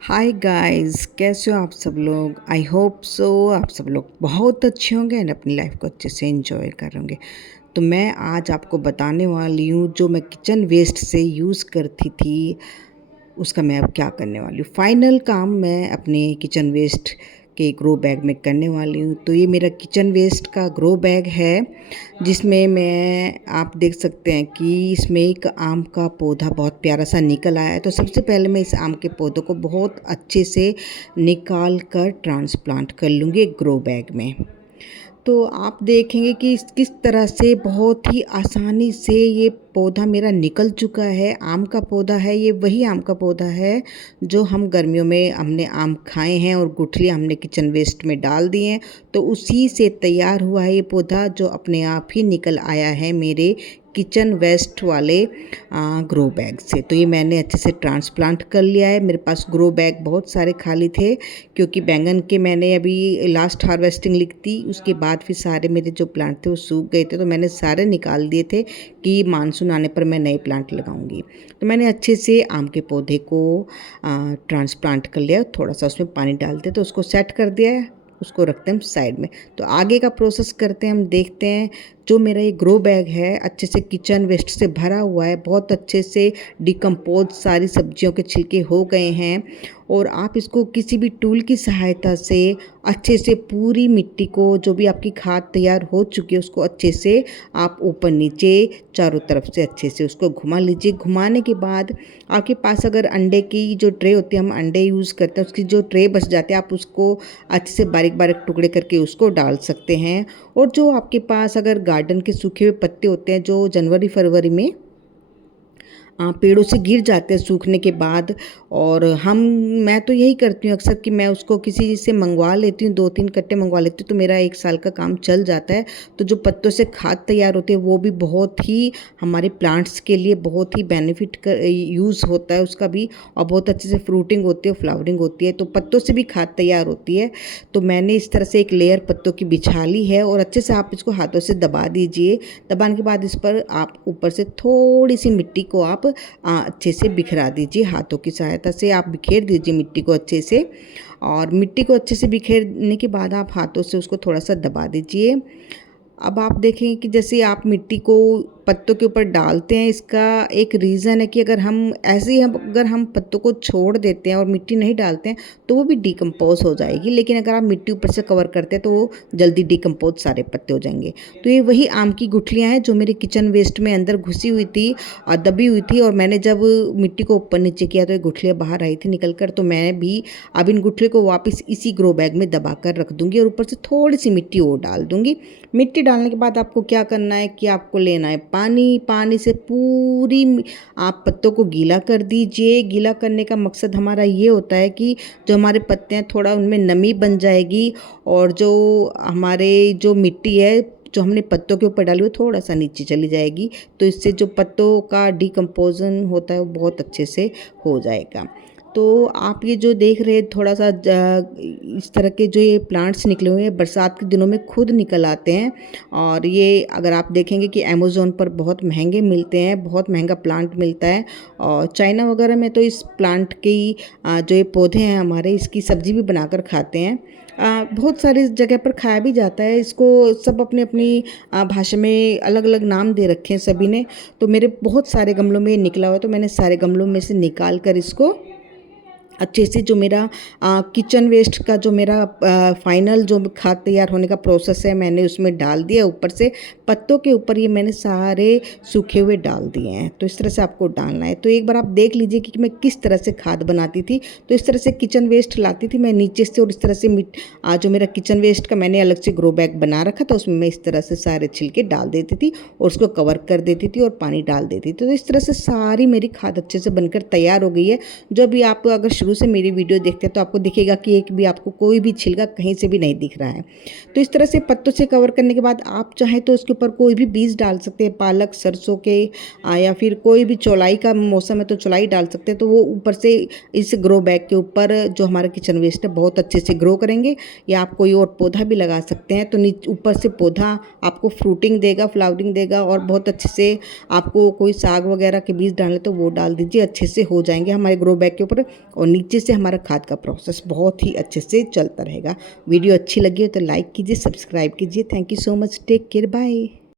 Hi guys, कैसे हो आप सब लोग। आई होप सो आप सब लोग बहुत अच्छे होंगे एंड अपनी लाइफ को अच्छे से एंजॉय कर रहे होंगे। तो मैं आज आपको बताने वाली हूँ जो मैं किचन वेस्ट से यूज़ करती थी उसका मैं अब क्या करने वाली हूँ। फाइनल काम मैं अपने किचन वेस्ट के ग्रो बैग में करने वाली हूँ। तो ये मेरा किचन वेस्ट का ग्रो बैग है जिसमें मैं आप देख सकते हैं कि इसमें एक आम का पौधा बहुत प्यारा सा निकल आया है। तो सबसे पहले मैं इस आम के पौधों को बहुत अच्छे से निकाल कर ट्रांसप्लांट कर लूँगी एक ग्रो बैग में। तो आप देखेंगे कि किस तरह से बहुत ही आसानी से ये पौधा मेरा निकल चुका है। आम का पौधा है, ये वही आम का पौधा है जो हम गर्मियों में हमने आम खाए हैं और गुठलियाँ हमने किचन वेस्ट में डाल दी हैं। तो उसी से तैयार हुआ है ये पौधा जो अपने आप ही निकल आया है मेरे किचन वेस्ट वाले ग्रो बैग से। तो ये मैंने अच्छे से ट्रांसप्लांट कर लिया है। मेरे पास ग्रो बैग बहुत सारे खाली थे क्योंकि बैंगन के मैंने अभी लास्ट हार्वेस्टिंग ली थी, उसके बाद फिर सारे मेरे जो प्लांट थे वो सूख गए थे। तो मैंने सारे निकाल दिए थे कि मानसून आने पर मैं नए प्लांट लगाऊंगी। तो मैंने अच्छे से आम के पौधे को ट्रांसप्लांट कर लिया। थोड़ा सा उसमें पानी डालते तो उसको सेट कर दिया है, उसको रखते हैं हम साइड में। तो आगे का प्रोसेस करते हैं, हम देखते हैं। जो मेरा ये ग्रो बैग है अच्छे से किचन वेस्ट से भरा हुआ है, बहुत अच्छे से डिकम्पोज सारी सब्जियों के छिलके हो गए हैं। और आप इसको किसी भी टूल की सहायता से अच्छे से पूरी मिट्टी को, जो भी आपकी खाद तैयार हो चुकी है, उसको अच्छे से आप ऊपर नीचे चारों तरफ से अच्छे से उसको घुमा लीजिए। घुमाने के बाद आपके पास अगर अंडे की जो ट्रे होती है, हम अंडे यूज़ करते हैं, उसकी जो ट्रे बच जाते हैं आप उसको अच्छे से बारीक बारीक टुकड़े करके उसको डाल सकते हैं। और जो आपके पास अगर गार्डन के सूखे हुए पत्ते होते हैं जो जनवरी फरवरी में पेड़ों से गिर जाते हैं सूखने के बाद, और मैं तो यही करती हूँ अक्सर कि मैं उसको किसी से मंगवा लेती हूँ, 2-3 कट्टे मंगवा लेती हूँ, तो मेरा 1 साल का काम चल जाता है। तो जो पत्तों से खाद तैयार होती है वो भी बहुत ही हमारे प्लांट्स के लिए बहुत ही बेनिफिट यूज़ होता है उसका भी, और बहुत अच्छे से फ्रूटिंग होती है, फ्लावरिंग होती है। तो पत्तों से भी खाद तैयार होती है। तो मैंने इस तरह से एक लेयर पत्तों की बिछा ली है और अच्छे से आप इसको हाथों से दबा दीजिए। दबाने के बाद इस पर आप ऊपर से थोड़ी सी मिट्टी को आप अच्छे से बिखरा दीजिए। हाथों की सहायता से आप बिखेर दीजिए मिट्टी को अच्छे से, और मिट्टी को अच्छे से बिखेरने के बाद आप हाथों से उसको थोड़ा सा दबा दीजिए। अब आप देखेंगे कि जैसे आप मिट्टी को पत्तों के ऊपर डालते हैं, इसका एक रीज़न है कि अगर हम पत्तों को छोड़ देते हैं और मिट्टी नहीं डालते हैं तो वो भी डिकम्पोज हो जाएगी। लेकिन अगर आप मिट्टी ऊपर से कवर करते हैं तो वो जल्दी डिकम्पोज सारे पत्ते हो जाएंगे। तो ये वही आम की गुठलियाँ हैं जो मेरे किचन वेस्ट में अंदर घुसी हुई थी और दबी हुई थी, और मैंने जब मिट्टी को ऊपर नीचे किया तो ये गुठलियाँ बाहर आई थी निकल कर। तो मैं भी अब इन गुठलियों को वापस इसी ग्रो बैग में दबा कर रख दूँगी और ऊपर से थोड़ी सी मिट्टी और डाल दूँगी। मिट्टी डालने के बाद आपको क्या करना है कि आपको लेना है पानी। पानी से पूरी आप पत्तों को गीला कर दीजिए। गीला करने का मकसद हमारा ये होता है कि जो हमारे पत्ते हैं थोड़ा उनमें नमी बन जाएगी, और जो हमारे जो मिट्टी है जो हमने पत्तों के ऊपर डाली वो थोड़ा सा नीचे चली जाएगी। तो इससे जो पत्तों का डिकम्पोजन होता है वो बहुत अच्छे से हो जाएगा। तो आप ये जो देख रहे हैं थोड़ा सा इस तरह के जो ये प्लांट्स निकले हुए हैं बरसात के दिनों में खुद निकल आते हैं। और ये अगर आप देखेंगे कि अमेज़न पर बहुत महंगे मिलते हैं, बहुत महंगा प्लांट मिलता है। और चाइना वगैरह में तो इस प्लांट की जो ये पौधे हैं हमारे, इसकी सब्ज़ी भी बनाकर खाते हैं। बहुत सारी जगह पर खाया भी जाता है इसको। सब अपनी अपनी भाषा में अलग अलग नाम दे रखे हैं सभी ने। तो मेरे बहुत सारे गमलों में निकला हुआ है, तो मैंने सारे गमलों में से निकाल कर इसको अच्छे से जो मेरा किचन वेस्ट का जो मेरा फाइनल जो खाद तैयार होने का प्रोसेस है मैंने उसमें डाल दिया। ऊपर से पत्तों के ऊपर ये मैंने सारे सूखे हुए डाल दिए हैं। तो इस तरह से आपको डालना है। तो एक बार आप देख लीजिए कि मैं किस तरह से खाद बनाती थी। तो इस तरह से किचन वेस्ट लाती थी मैं नीचे से, और इस तरह से जो मेरा किचन वेस्ट का मैंने अलग से ग्रो बैग बना रखा था उसमें मैं इस तरह से सारे छिलके डाल देती थी और उसको कवर कर देती थी और पानी डाल देती थी। तो इस तरह से सारी मेरी खाद अच्छे से बनकर तैयार हो गई है। जो भी आप अगर शुरू से मेरी वीडियो देखते हैं तो आपको दिखेगा कि एक भी आपको कोई भी छिलका कहीं से भी नहीं दिख रहा है। तो इस तरह से पत्तों से कवर करने के बाद आप चाहें तो उसके ऊपर कोई भी बीज डाल सकते हैं, पालक, सरसों के, या फिर कोई भी चौलाई का मौसम है तो चौलाई डाल सकते हैं। तो वो ऊपर से इस ग्रो बैग के ऊपर जो हमारा किचन वेस्ट है बहुत अच्छे से ग्रो करेंगे। या आप कोई और पौधा भी लगा सकते हैं तो नीचे ऊपर से पौधा आपको फ्रूटिंग देगा, फ्लावरिंग देगा, और बहुत अच्छे से आपको कोई साग वगैरह के बीज डालने तो वो डाल दीजिए, अच्छे से हो जाएंगे हमारे ग्रो बैग के ऊपर। और नीचे से हमारा खाद का प्रोसेस बहुत ही अच्छे से चलता रहेगा। वीडियो अच्छी लगी हो तो लाइक कीजिए, सब्सक्राइब कीजिए। Thank you so much, take care, bye.